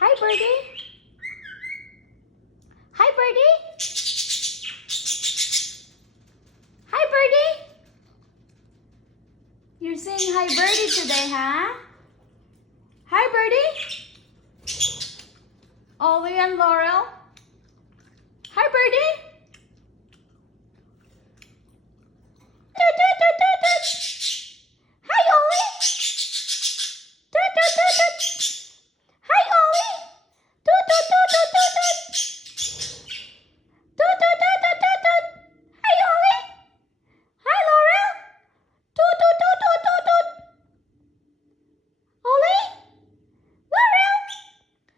Hi, birdie. Hi, birdie. Hi, birdie. You're saying hi, birdie today, huh? Hi, birdie. Ollie and Laurel. Hi, birdie.